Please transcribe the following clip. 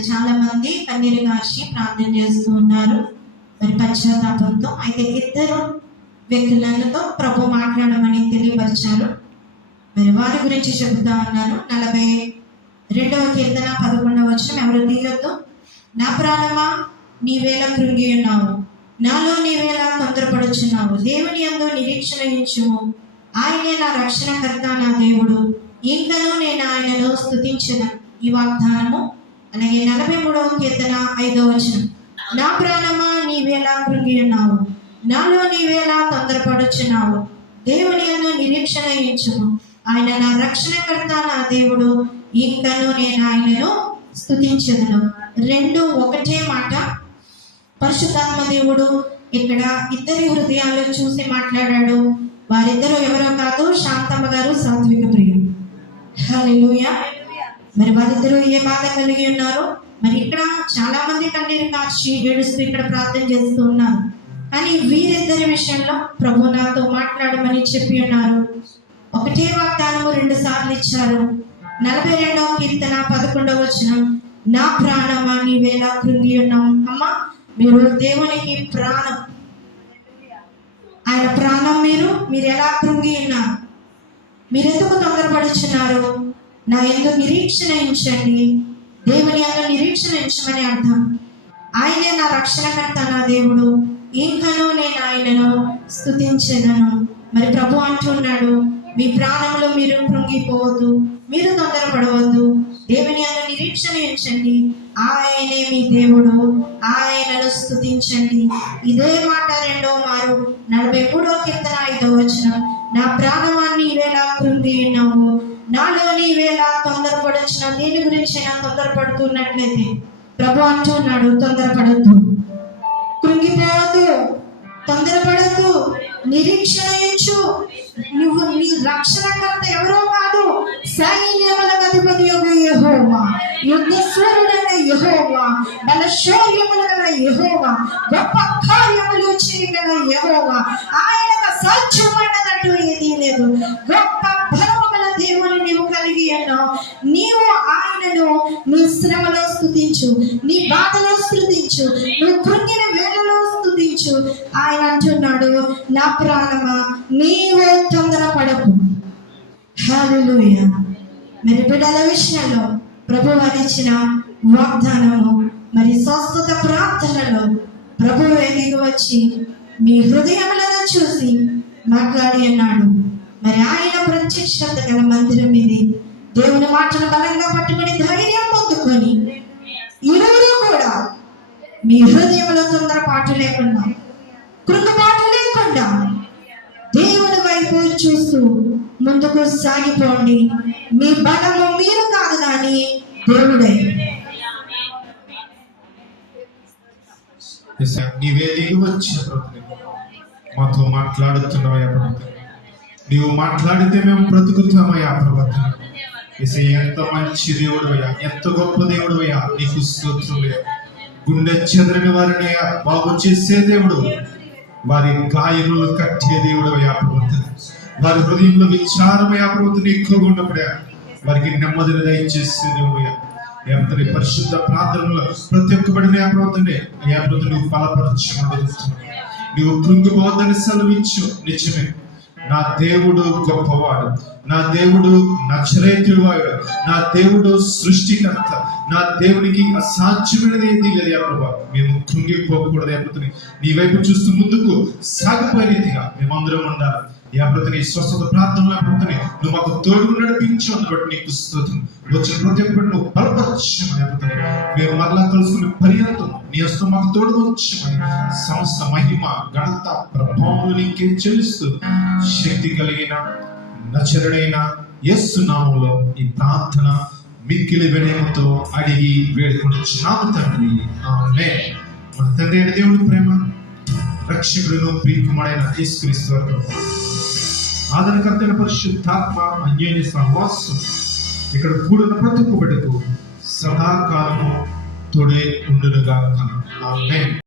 మరి చాలా మంది కన్నీరు గార్చి ప్రార్థన చేస్తూ ఉన్నారు మరి పశ్చాత్తాపంతో. అయితే ఇద్దరు వ్యక్తులతో ప్రభు మాట్లాడమని తెలియపరిచారు. మరి వారి గురించి చెబుతా ఉన్నాను. 42వ కీర్తన 11వ వచనం ఎవరు తీయొద్దు. నా ప్రాణమా నీవేళ కృంగి ఉన్నావు, నాలో నీవేళ తొందరపడుచున్నావు. దేవుని యందు నిరీక్షణ ఉంచుము, ఆయనే నా రక్షణకర్త నా దేవుడు, ఇంకనూ నేను ఆయనను స్తుతించను. ఈ వాగ్దానము. అలాగే 43వ కీర్తన 5వ వచనం, నా ప్రాణమా నీవేళ కృంగి ఉన్నావు, నాలో నీవేళ తొందరపడుచున్నావు. దేవుని యందు నిరీక్షణ ఉంచుము, ఆయన నా రక్షణకర్త నా దేవుడు, ఇంకనూ నేను ఆయనను స్తుతించదును. రెండు ఒకటే మాట. పరిశుద్ధాత్మ దేవుడు ఇక్కడ ఇద్దరి హృదయాల్లో చూసి మాట్లాడాడు. వారిద్దరూ ఎవరో కాదు, శాంతమ్మ గారు, సాత్విక ప్రియుడు. హల్లెలూయా. మరి వారిద్దరూ ఏ బాధ కలిగి ఉన్నారు? మరి ఇక్కడ చాలా మంది కన్నీరు కార్చి ఏడుస్తూ ఇక్కడ ప్రార్థన చేస్తూ ఉన్నారు. కానీ వీరిద్దరి విషయంలో ప్రభు నాతో మాట్లాడమని చెప్పి ఉన్నారు. ఒకటే వాగ్దానము 2 సార్లు ఇచ్చారు. 42వ కీర్తన 11వ వచనం, నా ప్రాణమా నీవేళ కృంగి ఉన్నావు. అమ్మ, మీరు దేవునికి ప్రాణం, ఆయన ప్రాణం. మీరు ఎలా కృంగి ఉన్నారు? మీరు ఎందుకు తొందరపడుచున్నారు? నా యందు నిరీక్షణ ఉంచండి. దేవుని యందు నిరీక్షణ ఉంచమని అర్థం. ఆయనే నా రక్షణకర్త నా దేవుడు, ఇంకనూ నేను ఆయనను స్తుతించెదను. మరి ప్రభు అంటున్నాడు, మీ ప్రాణంలో మీరు కృంగిపోవద్దు, మీరు తొందరపడవద్దు, దేవుని యందు నిరీక్షణ ఉంచండి. ఆయనే మీ దేవుడు, ఆయనను స్తుతించండి. ఇదే మాట రెండో మారు 43వ కీర్తన 5వ వచనం, నా ప్రాణమా నీవేళ కృంగి ఉన్నావు, నాలో నీవేళ తొందరపడొచ్చిన. దేని గురించి అయినా తొందరపడుతున్నట్లయితే ప్రభు అంటున్నాడు, తొందరపడద్దు, కృంగిపోవద్దు, తొందరపడద్దు, నిరీక్షణ ఇచ్చు. నువ్వు నీ రక్షణకర్త ఎవరో కాదు, సైన్యములకు అధిపతి యెహోవా, యుద్ధశూరుడైన యెహోవా, బలశౌర్యములు గల యెహోవా, గొప్ప కార్యములు చేయగల యెహోవా. ఆయనకు అసాధ్యమైనదంటూ ఏదీ లేదు. గొప్ప బలము గల దేవుని నీవు కలిగి ఉన్నావు. నీవు ఆయనను నీ శ్రమలో స్తుతించు, నీ బాధలో స్తుతించు, నువ్వు కృంగిన వేళలో స్తుతించు. ఆయన అంటున్నాడు, నా ప్రాణమా నీవు తొందరపడకు. హల్లెలూయా. మరి బిడ్డల విషయంలో ప్రభు వారిచ్చిన వాగ్దానము, మరి స్వస్థత ప్రార్థనలో ప్రభు ఎదిగి వచ్చి మీ హృదయములను చూసి మాట్లాడి అన్నాడు. మరి ఆయన ప్రత్యక్షత గల మందిరం ఇది. దేవుని మాటను బలంగా పట్టుకుని ధైర్యం పొందుకొని ఇరువురు కూడా మీ హృదయంలో తొందరపాటు లేకుండా, కృంగపాటు లేకుండా దేవుని వైపు చూస్తూ ముందుకు సాగిపోండి. మీ బలము మీరు కాదు కానీ దేవుడే. నీవే దిగి వచ్చిన ప్రభుత్వం మాతో మాట్లాడుతున్నావయ్యా ప్రభుత్వం. నీవు మాట్లాడితే మేము బ్రతుకుతామయ్యా ప్రభుత్వం. ఎంత మంచి దేవుడు అయ్యా, ఎంత గొప్ప దేవుడు అయ్యా, నీకు స్తోత్రములు. గుండె చెదరని వారిని బాగు చేసే దేవుడు, వారి గాయములు కట్టే దేవుడు అయ్యా ప్రభుత్వం. వారి హృదయంలో విచారమయ్యా ప్రభుత్వం ఎక్కువగా ఉన్నప్పుడే వారికి నెమ్మదిని దయచేసే దేవుడు అయ్యా. ఏమంటే పరిశుద్ధ ప్రార్థనలో ప్రతి ఒక్క పడిన ప్రభుత్వనే అయ్యా ప్రభుత్వం నువ్వు బలపరచమని, నువ్వు కృంగిపోవద్దని సెలవిచ్చు. నిజమే, నా దేవుడు గొప్పవాడు, నా దేవుడు నజరేతుడు వాడు, నా దేవుడు సృష్టికర్త, నా దేవునికి అసాధ్యమైనది ఏది లేదు. ప్రభా, మేము కృంగిపోకూడదు. ఏపడుతుంది నీ వైపు చూస్తూ ముందుకు సాగిపోయే రీతిగా మేమందరం ఉండాలి. ఏపడుతుంది స్వస్థత ప్రార్థనలు ఏపడుతుంది నువ్వు మాకు తోడు నడిపించు. అందుబట్టి నీకు స్తోత్రం. వచ్చిన ప్రతి ఒక్కటి నువ్వు బలపరచమని ఏపడుతుంది. మేము మరలా కలుసుకునే పర్యంతం నీ హస్తం మాకు తోడు వచ్చమని సమస్త మహిమ ఘనత ప్రభావములు నీకే చెల్లిస్తూ శక్తి కలిగిన నజరేయుడైన యేసు నామములో ఈ ప్రార్థన మిక్కిలి వినయముతో అడిగి వేడుకొనుచున్నాము తండ్రి, ఆమేన్. మన తండ్రి అయిన దేవుని ప్రేమ, రక్షకుడును ప్రియకుమారుడైన యేసుక్రీస్తు వారి కృప, ఆదరణకర్తైన పరిశుద్ధాత్మ అన్యోన్య సహవాసం ఇక్కడ కూడిన ప్రతి ఒక్క బిడ్డకు సదాకాలము తోడే ఉండునుగాక. ఆమేన్.